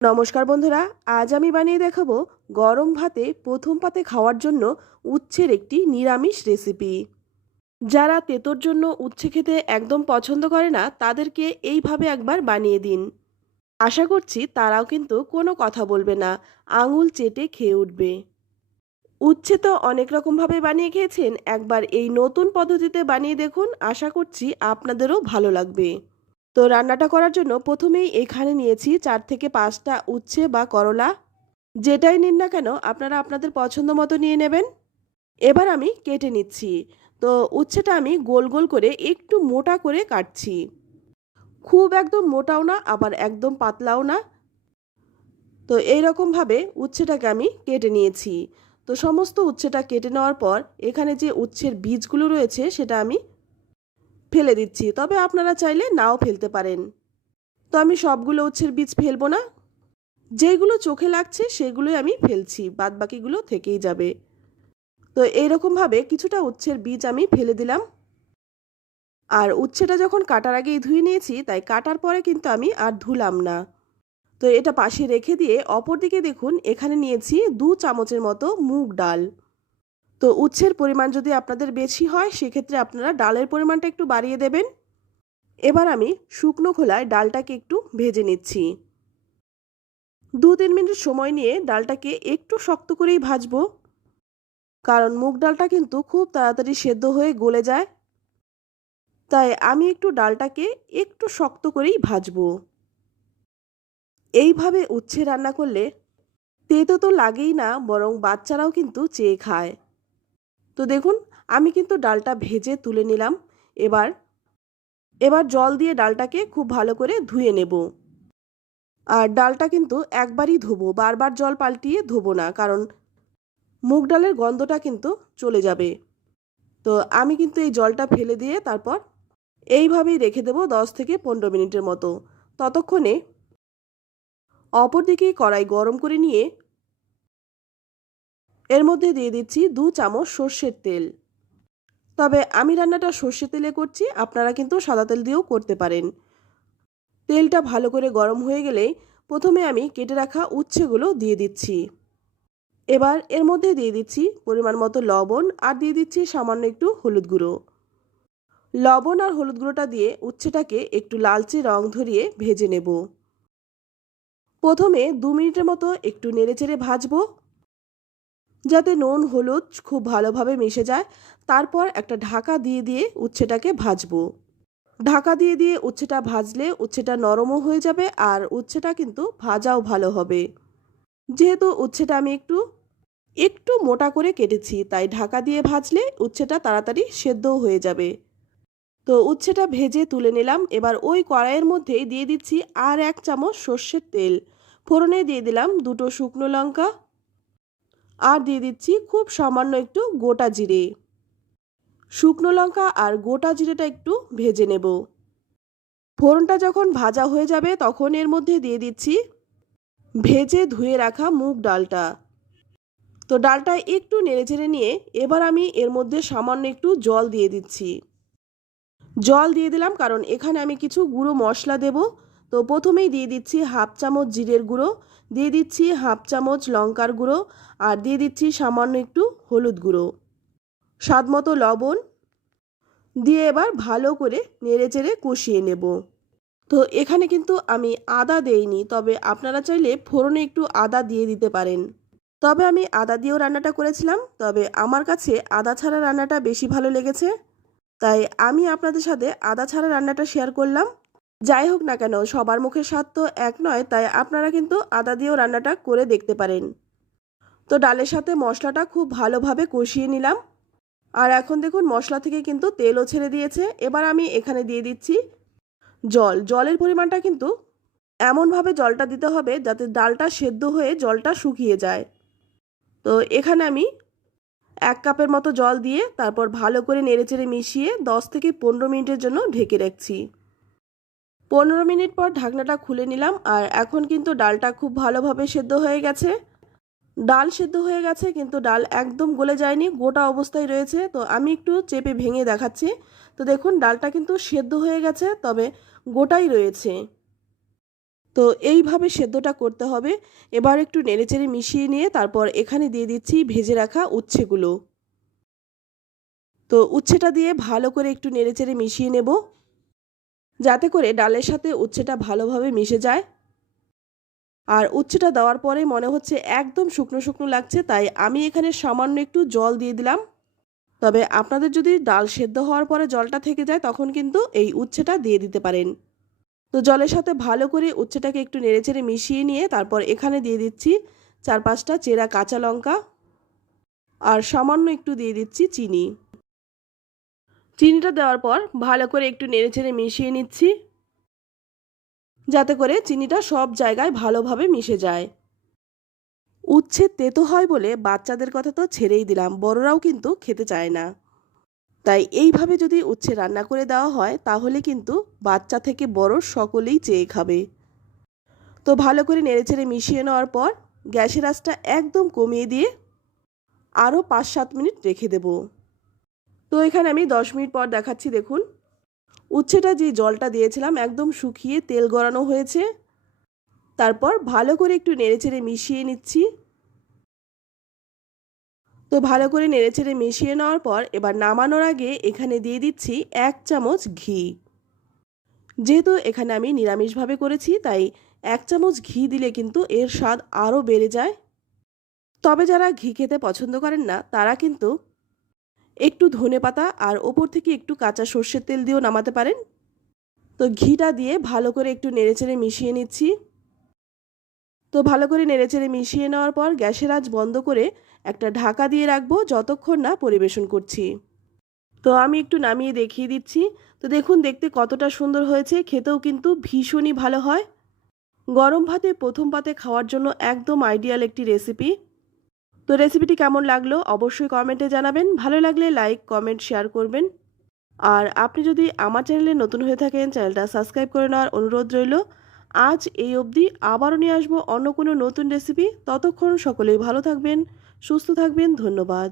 নমস্কার বন্ধুরা, আজ আমি বানিয়ে দেখাবো গরম ভাতে প্রথম পাতে খাওয়ার জন্য উচ্ছের একটি নিরামিষ রেসিপি। যারা তেতোর জন্য উচ্ছে খেতে একদম পছন্দ করে না তাদেরকে এইভাবে একবার বানিয়ে দিন। আশা করছি তারাও কিন্তু কোনো কথা বলবে না, আঙুল চেটে খেয়ে উঠবে। উচ্ছে তো অনেক রকমভাবে বানিয়ে খেয়েছেন, একবার এই নতুন পদ্ধতিতে বানিয়ে দেখুন, আশা করছি আপনাদেরও ভালো লাগবে। তো রান্নাটা করার জন্য প্রথমেই এখানে নিয়েছি 4 থেকে 5টা উচ্ছে বা করলা। যেটাই নিন না কেন আপনারা আপনাদের পছন্দ মতো নিয়ে নেবেন। এবার আমি কেটে নিচ্ছি। তো উচ্ছেটা আমি গোল গোল করে একটু মোটা করে কাটছি। খুব একদম মোটাও না, আবার একদম পাতলাও না। তো এইরকমভাবে উচ্ছেটাকে আমি কেটে নিয়েছি। তো সমস্ত উচ্ছেটা কেটে নেওয়ার পর এখানে যে উচ্ছের বীজগুলো রয়েছে সেটা আমি ফেলে দিচ্ছি, তবে আপনারা চাইলে নাও ফেলতে পারেন। তো আমি সবগুলো উচ্ছের বীজ ফেলবো না, যেইগুলো চোখে লাগছে সেগুলোই আমি ফেলছি, বাদবাকিগুলো থেকেই যাবে। তো এইরকমভাবে কিছুটা উচ্ছের বীজ আমি ফেলে দিলাম। আর উচ্ছেটা যখন কাটার আগেই ধুয়ে নিয়েছি, তাই কাটার পরে কিন্তু আমি আর ধুলাম না। তো এটা পাশে রেখে দিয়ে অপরদিকে দেখুন এখানে নিয়েছি 2 চামচের মতো মুগ ডাল। তো উচ্ছের পরিমাণ যদি আপনাদের বেশি হয় সেক্ষেত্রে আপনারা ডালের পরিমাণটা একটু বাড়িয়ে দেবেন। এবার আমি শুকনো খোলায় ডালটাকে একটু ভেজে নিচ্ছি। 2-3 মিনিট সময় নিয়ে ডালটাকে একটু শক্ত করেই ভাজবো, কারণ মুগ ডালটা কিন্তু খুব তাড়াতাড়ি সেদ্ধ হয়ে গলে যায়। তাই আমি একটু ডালটাকে একটু শক্ত করেই ভাজবো। এইভাবে উচ্ছে রান্না করলে তেতো তো লাগেই না, বরং বাচ্চারাও কিন্তু চেয়ে খায়। তো দেখুন আমি কিন্তু ডালটা ভেজে তুলে নিলাম। এবার এবার জল দিয়ে ডালটাকে খুব ভালো করে ধুয়ে নেব। আর ডালটা কিন্তু একবারই ধোবো, বারবার জল পাল্টিয়ে ধোবো না, কারণ মুগ ডালের গন্ধটা কিন্তু চলে যাবে। তো আমি কিন্তু এই জলটা ফেলে দিয়ে তারপর এইভাবেই রেখে দেবো 10 থেকে 15 মিনিটের মতো। ততক্ষণে অপরদিকে কড়াই গরম করে নিয়ে এর মধ্যে দিয়ে দিচ্ছি 2 চামচ সর্ষের তেল। তবে আমি রান্নাটা সর্ষের তেলে করছি, আপনারা কিন্তু সাদা তেল দিয়েও করতে পারেন। তেলটা ভালো করে গরম হয়ে গেলে প্রথমে আমি কেটে রাখা উচ্ছেগুলো দিয়ে দিচ্ছি। এবার এর মধ্যে দিয়ে দিচ্ছি পরিমাণ মতো লবণ, আর দিয়ে দিচ্ছি সামান্য একটু হলুদ গুঁড়ো। লবণ আর হলুদ গুঁড়োটা দিয়ে উচ্ছেটাকে একটু লালচে রং ধরিয়ে ভেজে নেব। প্রথমে 2 মিনিটের মতো একটু নেড়েচেড়ে ভাজবো, যাতে নুন হলুদ খুব ভালোভাবে মিশে যায়। তারপর একটা ঢাকা দিয়ে দিয়ে উচ্ছেটাকে ভাজবো। ঢাকা দিয়ে দিয়ে উচ্ছেটা ভাজলে উচ্ছেটা নরমও হয়ে যাবে, আর উচ্ছেটা কিন্তু ভাজাও ভালো হবে। যেহেতু উচ্ছেটা আমি একটু একটু মোটা করে কেটেছি, তাই ঢাকা দিয়ে ভাজলে উচ্ছেটা তাড়াতাড়ি সেদ্ধও হয়ে যাবে। তো উচ্ছেটা ভেজে তুলে নিলাম। এবার ওই কড়াইয়ের মধ্যেই দিয়ে দিচ্ছি আর 1 চামচ সর্ষের তেল। ফোড়নে দিয়ে দিলাম 2টো শুকনো লঙ্কা, আর দিয়ে দিচ্ছি খুব সামান্য একটু গোটা জিরে। শুকনো লঙ্কা আর গোটা জিরেটা একটু ভেজে নেব। ফোড়নটা যখন ভাজা হয়ে যাবে তখন এর মধ্যে দিয়ে দিচ্ছি ভেজে ধুয়ে রাখা মুগ ডালটা। তো ডালটা একটু নেড়েচেড়ে নিয়ে এবার আমি এর মধ্যে সামান্য একটু জল দিয়ে দিচ্ছি। জল দিয়ে দিলাম কারণ এখানে আমি কিছু গুঁড়ো মশলা দেব। তো প্রথমেই দিয়ে দিচ্ছি 1/2 চামচ জিরের গুঁড়ো, দিয়ে দিচ্ছি 1/2 চামচ লঙ্কার গুঁড়ো, আর দিয়ে দিচ্ছি সামান্য একটু হলুদ গুঁড়ো, স্বাদমতো লবণ দিয়ে এবার ভালো করে নেড়েচেড়ে কষিয়ে নেব। তো এখানে কিন্তু আমি আদা দেইনি, তবে আপনারা চাইলে ফোড়নে একটু আদা দিয়ে দিতে পারেন। তবে আমি আদা দিয়েও রান্নাটা করেছিলাম, তবে আমার কাছে আদা ছাড়া রান্নাটা বেশি ভালো লেগেছে, তাই আমি আপনাদের সাথে আদা ছাড়া রান্নাটা শেয়ার করলাম। যাই হোক না কেন, সবার মুখের স্বাদ তো এক নয়, তাই আপনারা কিন্তু আদা দিয়েও রান্নাটা করে দেখতে পারেন। তো ডালের সাথে মশলাটা খুব ভালোভাবে কষিয়ে নিলাম। আর এখন দেখুন মশলা থেকে কিন্তু তেলও ছেড়ে দিয়েছে। এবার আমি এখানে দিয়ে দিচ্ছি জল। জলের পরিমাণটা কিন্তু এমনভাবে জলটা দিতে হবে যাতে ডালটা সেদ্ধ হয়ে জলটা শুকিয়ে যায়। তো এখানে আমি 1 কাপের মতো জল দিয়ে তারপর ভালো করে নেড়েচেড়ে মিশিয়ে 10 থেকে 15 মিনিটের জন্য ঢেকে রাখছি। 15 মিনিট পর ঢাকনাটা খুলে নিলাম, আর এখন কিন্তু ডালটা খুব ভালোভাবে সেদ্ধ হয়ে গেছে। ডাল সেদ্ধ হয়ে গেছে কিন্তু ডাল একদম গলে যায়নি, গোটা অবস্থায় রয়েছে। তো আমি একটু চেপে ভেঙে দেখাচ্ছি। তো দেখুন ডালটা কিন্তু সেদ্ধ হয়ে গেছে, তবে গোটাই রয়েছে। তো এইভাবে সেদ্ধটা করতে হবে। এবার একটু নেড়েচেড়ে মিশিয়ে নিয়ে তারপর এখানে দিয়ে দিচ্ছি ভেজে রাখা উচ্ছেগুলো। তো উচ্ছেটা দিয়ে ভালো করে একটু নেড়েচেড়ে মিশিয়ে নেব, যাতে করে ডালের সাথে উচ্ছেটা ভালোভাবে মিশে যায়। আর উচ্ছেটা দেওয়ার পরে মনে হচ্ছে একদম শুকনো শুকনো লাগছে, তাই আমি এখানে সামান্য একটু জল দিয়ে দিলাম। তবে আপনাদের যদি ডাল সেদ্ধ হওয়ার পরে জলটা থেকে যায় তখন কিন্তু এই উচ্ছেটা দিয়ে দিতে পারেন। তো জলের সাথে ভালো করে উচ্ছেটাকে একটু নেড়েচেড়ে মিশিয়ে নিয়ে তারপর এখানে দিয়ে দিচ্ছি 4-5টা চেরা কাঁচা লঙ্কা আর সামান্য একটু দিয়ে দিচ্ছি চিনি। চিনিটা দেওয়ার পর ভালো করে একটু নেড়েচেড়ে মিশিয়ে নিচ্ছি, যাতে করে চিনিটা সব জায়গায় ভালোভাবে মিশে যায়। উচ্ছে তেতো হয় বলে বাচ্চাদের কথা তো ছেড়েই দিলাম, বড়রাও কিন্তু খেতে চায় না। তাই এইভাবে যদি উচ্ছে রান্না করে দেওয়া হয় তাহলে কিন্তু বাচ্চা থেকে বড় সকলেই চেয়ে খাবে। তো ভালো করে নেড়েচেড়ে মিশিয়ে নেওয়ার পর গ্যাসের আঁচটা একদম কমিয়ে দিয়ে আরও 5-7 মিনিট রেখে দেব। তো এখানে আমি 10 মিনিট পর দেখাচ্ছি, দেখুন উচ্ছেটা যে জলটা দিয়েছিলাম একদম শুকিয়ে তেল গড়ানো হয়েছে। তারপর ভালো করে একটু নেড়েচেড়ে মিশিয়ে নিচ্ছি। তো ভালো করে নেড়েচেড়ে মিশিয়ে নেওয়ার পর এবার নামানোর আগে এখানে দিয়ে দিচ্ছি 1 চামচ ঘি। যেহেতু এখানে আমি নিরামিষভাবে করেছি তাই 1 চামচ ঘি দিলে কিন্তু এর স্বাদ আরও বেড়ে যায়। তবে যারা ঘি খেতে পছন্দ করেন না তারা কিন্তু একটু ধনেপাতা আর ওপর থেকে একটু কাঁচা সর্ষের তেল দিয়েও নামাতে পারেন। তো ঘিটা দিয়ে ভালো করে একটু নেড়েচেড়ে মিশিয়ে নিচ্ছি। তো ভালো করে নেড়েচেড়ে মিশিয়ে নেওয়ার পর গ্যাসের আঁচ বন্ধ করে একটা ঢাকা দিয়ে রাখবো যতক্ষণ না পরিবেশন করছি। তো আমি একটু নামিয়ে দেখিয়ে দিচ্ছি। তো দেখুন দেখতে কতটা সুন্দর হয়েছে, খেতেও কিন্তু ভীষণই ভালো হয়। গরম ভাতে প্রথম পাতে খাওয়ার জন্য একদম আইডিয়াল একটি রেসিপি। তো রেসিপিটি কেমন লাগলো অবশ্যই কমেন্টে জানাবেন। ভালো লাগলে লাইক কমেন্ট শেয়ার করবেন। আর আপনি যদি আমার চ্যানেলে নতুন হয়ে থাকেন চ্যানেলটা সাবস্ক্রাইব করে নেওয়ার অনুরোধ রইল। আজ এই অবধি, আবারও নিয়ে আসবো অন্য কোনো নতুন রেসিপি। ততক্ষণ সকলেই ভালো থাকবেন, সুস্থ থাকবেন। ধন্যবাদ।